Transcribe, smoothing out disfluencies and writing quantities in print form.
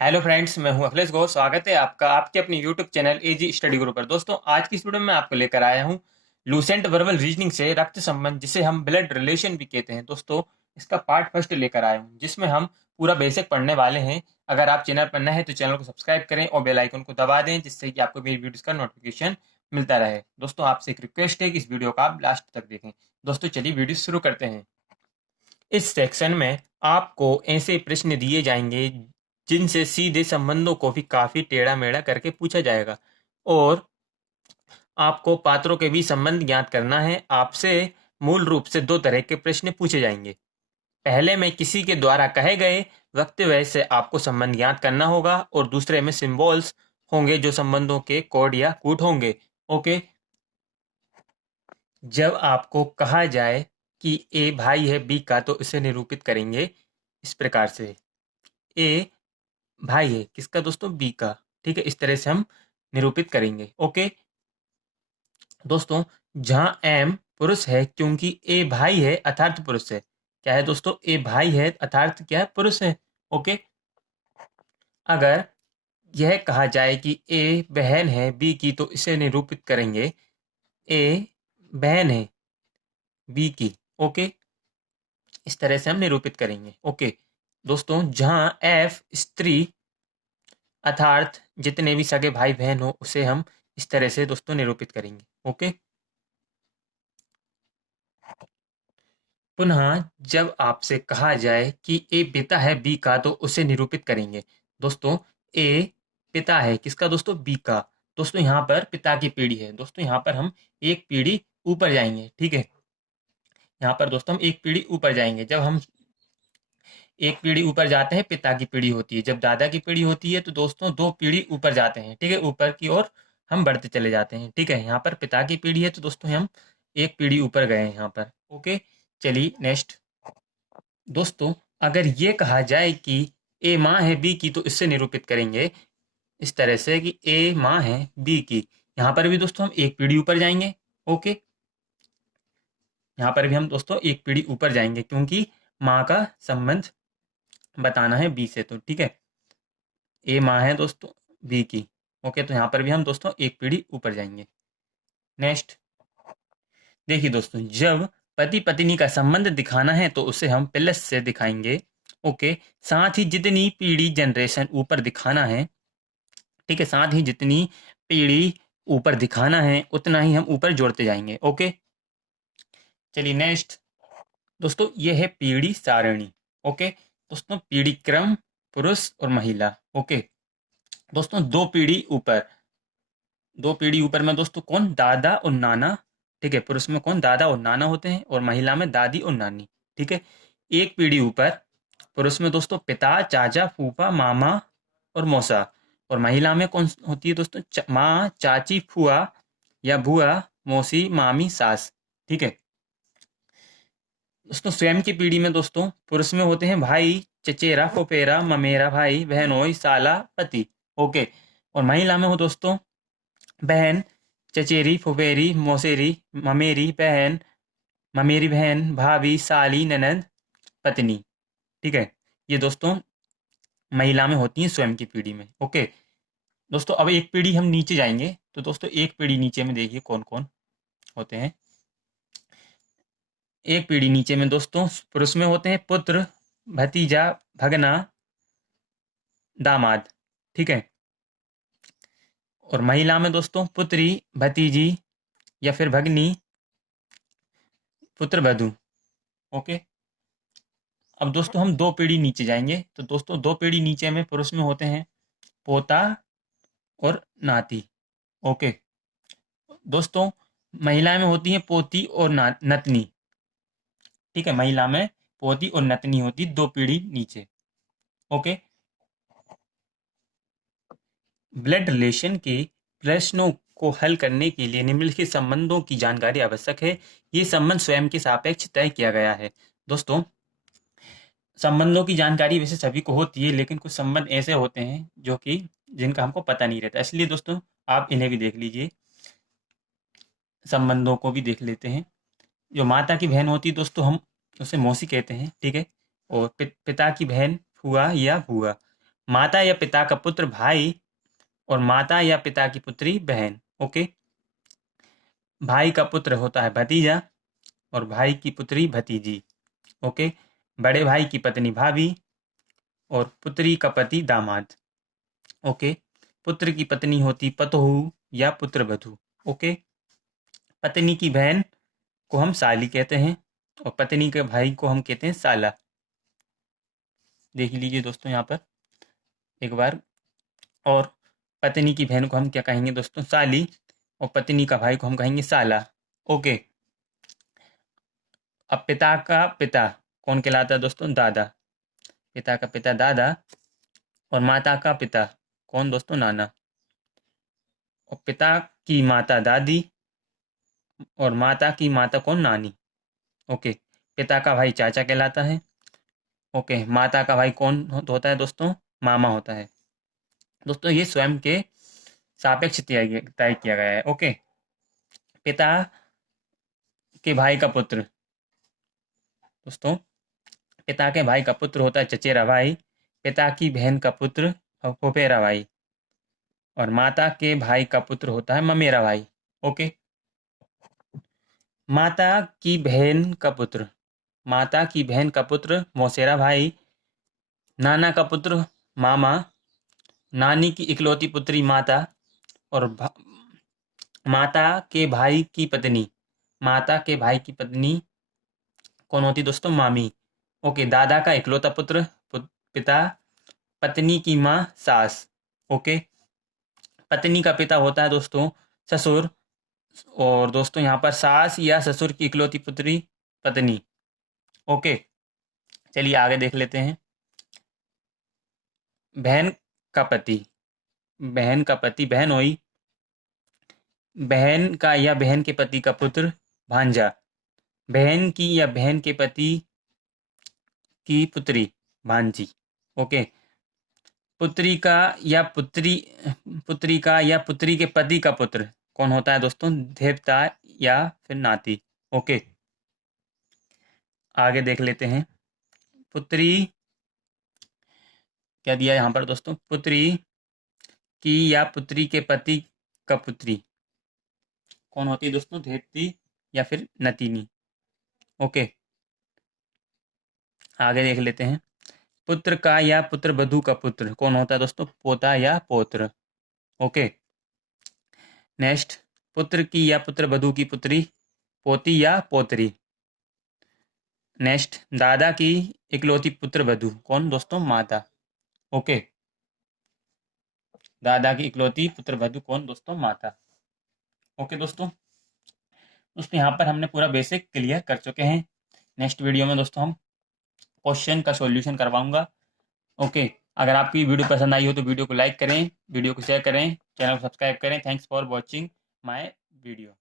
Hello friends, मैं हूं अखिलेश गौर। स्वागत है आपका आपके अपने यूट्यूब चैनल एजी स्टडी ग्रुप पर। दोस्तों, आज की इस वीडियो में आपको लेकर आया हूं लूसेंट वर्बल रीजनिंग से रक्त संबंध, जिसे हम ब्लड रिलेशन भी कहते हैं। दोस्तों, इसका पार्ट फर्स्ट लेकर आया हूं, जिसमें हम पूरा बेसिक पढ़ने वाले हैं। अगर आप चैनल पर नए हैं तो चैनल को सब्सक्राइब करें और बेल आइकन को दबा दें, जिससे कि आपको मेरी वीडियोस का नोटिफिकेशन मिलता रहे। दोस्तों, आपसे एक रिक्वेस्ट है कि इस वीडियो को आप लास्ट तक देखें। दोस्तों, चलिए वीडियो शुरू करते हैं। इस सेक्शन में आपको ऐसे प्रश्न दिए जाएंगे जिनसे सीधे संबंधों को भी काफी टेढ़ा मेढ़ा करके पूछा जाएगा, और आपको पात्रों के भी संबंध ज्ञात करना है। आपसे मूल रूप से दो तरह के प्रश्न पूछे जाएंगे। पहले में किसी के द्वारा कहे गए वक्तव्य से आपको संबंध ज्ञात करना होगा, और दूसरे में सिंबल्स होंगे जो संबंधों के कोड या कूट होंगे। ओके। जब आपको कहा जाए कि ए भाई है बी का, तो इसे निरूपित करेंगे इस प्रकार से। ए भाई है किसका दोस्तों? बी का। ठीक है, इस तरह से हम निरूपित करेंगे। ओके दोस्तों, जहां एम पुरुष है, क्योंकि ए भाई है अर्थात पुरुष है। क्या है दोस्तों? ए भाई है अर्थात क्या है? पुरुष है। ओके। अगर यह कहा जाए कि ए बहन है बी की, तो इसे निरूपित करेंगे ए बहन है बी की। ओके, इस तरह से हम निरूपित करेंगे। ओके दोस्तों, जहां एफ स्त्री अर्थात जितने भी सगे भाई बहन हो, उसे हम इस तरह से दोस्तों निरूपित करेंगे। ओके। पुनः जब आपसे कहा जाए कि ए पिता है बी का, तो उसे निरूपित करेंगे दोस्तों। ए पिता है किसका दोस्तों? बी का। दोस्तों, यहाँ पर पिता की पीढ़ी है। दोस्तों, यहाँ पर हम एक पीढ़ी ऊपर जाएंगे। ठीक है, यहाँ पर दोस्तों हम एक पीढ़ी ऊपर जाएंगे। जब हम एक पीढ़ी ऊपर जाते हैं, पिता की पीढ़ी होती है। जब दादा की पीढ़ी होती है, तो दोस्तों दो पीढ़ी ऊपर जाते हैं। ठीक है, ऊपर की ओर हम बढ़ते चले जाते हैं। ठीक है, यहाँ पर पिता की पीढ़ी है, तो दोस्तों हम एक पीढ़ी ऊपर गए हैं यहाँ पर। ओके, चलिए नेक्स्ट। दोस्तों, अगर ये कहा जाए कि ए माँ है बी की, तो इससे निरूपित करेंगे इस तरह से कि ए माँ है बी की। यहाँ पर भी दोस्तों हम एक पीढ़ी ऊपर जाएंगे। ओके, यहाँ पर भी हम दोस्तों एक पीढ़ी ऊपर जाएंगे, क्योंकि माँ का संबंध बताना है बी से। तो ठीक है, ए माँ है दोस्तों बी की। ओके, तो यहाँ पर भी हम दोस्तों एक पीढ़ी ऊपर जाएंगे। नेक्स्ट देखिए दोस्तों, जब पति पत्नी का संबंध दिखाना है, तो उसे हम प्लस से दिखाएंगे। ओके, साथ ही जितनी पीढ़ी जनरेशन ऊपर दिखाना है, ठीक है, साथ ही जितनी पीढ़ी ऊपर दिखाना है, उतना ही हम ऊपर जोड़ते जाएंगे। ओके, चलिए नेक्स्ट। दोस्तों, ये है पीढ़ी सारणी। ओके दोस्तों, पीढ़ी क्रम पुरुष और महिला। ओके दोस्तों, दो पीढ़ी ऊपर में दोस्तों कौन? दादा और नाना। ठीक है, पुरुष में कौन? दादा और नाना होते हैं, और महिला में दादी और नानी। ठीक है, एक पीढ़ी ऊपर पुरुष में दोस्तों पिता, चाचा, फूफा, मामा और मौसा, और महिला में कौन होती है दोस्तों? माँ, चाची, फुआ या बुआ, मौसी, मामी, सास। ठीक है दोस्तों, स्वयं की पीढ़ी में दोस्तों पुरुष में होते हैं भाई, चचेरा, फुफेरा, ममेरा, भाई, बहनोई, साला, पति। ओके, और महिला में हो दोस्तों बहन, चचेरी, फुफेरी, मौसेरी, ममेरी बहन, ममेरी बहन, भाभी, साली, ननद, पत्नी। ठीक है, ये दोस्तों महिला में होती हैं स्वयं की पीढ़ी में। ओके दोस्तों, अब एक पीढ़ी हम नीचे जाएंगे, तो दोस्तों एक पीढ़ी नीचे में देखिए कौन कौन होते हैं। एक पीढ़ी नीचे में दोस्तों पुरुष में होते हैं पुत्र, भतीजा, भगना, दामाद। ठीक है, और महिला में दोस्तों पुत्री, भतीजी या फिर भगनी, पुत्र वधू। ओके, अब दोस्तों हम दो पीढ़ी नीचे जाएंगे, तो दोस्तों दो पीढ़ी नीचे में पुरुष में होते हैं पोता और नाती। ओके दोस्तों, महिला में होती है पोती और नतनी। ठीक है, महिला में पोती और नतनी होती दो पीढ़ी नीचे। ओके, ब्लड रिलेशन के प्रश्नों को हल करने के लिए निम्नलिखित संबंधों की जानकारी आवश्यक है। ये संबंध स्वयं के सापेक्ष तय किया गया है। दोस्तों, संबंधों की जानकारी वैसे सभी को होती है, लेकिन कुछ संबंध ऐसे होते हैं जो कि जिनका हमको पता नहीं रहता, इसलिए दोस्तों आप इन्हें भी देख लीजिए, संबंधों को भी देख लेते हैं। जो माता की बहन होती है दोस्तों, हम उसे मौसी कहते हैं। ठीक है, और पिता की बहन फुआ या बुआ। माता या पिता का पुत्र भाई और माता या पिता की पुत्री बहन। ओके। भाई का पुत्र होता है भतीजा और भाई की पुत्री भतीजी। ओके। बड़े भाई की पत्नी भाभी और पुत्री का पति दामाद। ओके। पुत्र की पत्नी होती पतोहू या पुत्रवधू। ओके। पत्नी की बहन को हम साली कहते हैं और पत्नी के भाई को हम कहते हैं साला। देख लीजिए दोस्तों यहाँ पर एक बार। और पत्नी की बहन को हम क्या कहेंगे दोस्तों? साली। और पत्नी का भाई को हम कहेंगे साला। ओके। अब पिता का पिता कौन कहलाता है दोस्तों? दादा। पिता का पिता दादा और माता का पिता कौन दोस्तों? नाना। और पिता की माता दादी और माता की माता कौन? नानी। ओके। पिता का भाई चाचा कहलाता है। ओके। माता का भाई कौन होता है दोस्तों? मामा होता है। दोस्तों ये स्वयं के सापेक्ष तय किया गया है। ओके। पिता के भाई का पुत्र दोस्तों, पिता के भाई का पुत्र होता है चचेरा भाई। पिता की बहन का पुत्र फुफेरा भाई और माता के भाई का पुत्र होता है ममेरा भाई। ओके। माता की बहन का पुत्र, माता की बहन का पुत्र मौसेरा भाई। नाना का पुत्र मामा। नानी की इकलौती पुत्री माता और माता के भाई की पत्नी, माता के भाई की पत्नी कौन होती दोस्तों? मामी। ओके। दादा का इकलौता पुत्र पिता। पत्नी की माँ सास। ओके। पत्नी का पिता होता है दोस्तों ससुर। और दोस्तों यहाँ पर सास या ससुर की इकलौती पुत्री पत्नी। ओके। चलिए आगे देख लेते हैं। बहन का पति, बहन का पति बहन हुई। बहन का या बहन के पति का पुत्र भांजा। बहन की या बहन के पति की पुत्री भांजी। ओके। पुत्री का या पुत्री का या पुत्री के पति का पुत्र कौन होता है दोस्तों? देवता या फिर नाती। ओके। आगे देख लेते हैं। पुत्री क्या दिया यहाँ पर दोस्तों? पुत्री की या पुत्री के पति का पुत्री कौन होती है दोस्तों? देवती या फिर नतीनी। ओके। आगे देख लेते हैं। पुत्र का या पुत्र वधू का पुत्र कौन होता है दोस्तों? पोता या पौत्र। ओके। नेक्स्ट। पुत्र की या पुत्र वधू की पुत्री पोती या पौत्री। नेक्स्ट। दादा की इकलौती पुत्र वधू कौन दोस्तों? माता। ओके। दादा की इकलौती पुत्र वधू कौन दोस्तों? माता। ओके दोस्तों यहाँ पर हमने पूरा बेसिक क्लियर कर चुके हैं। नेक्स्ट वीडियो में दोस्तों हम क्वेश्चन का सॉल्यूशन करवाऊंगा। ओके। अगर आपकी वीडियो पसंद आई हो तो वीडियो को लाइक करें, वीडियो को शेयर करें, चैनल को सब्सक्राइब करें। Thanks for watching my video.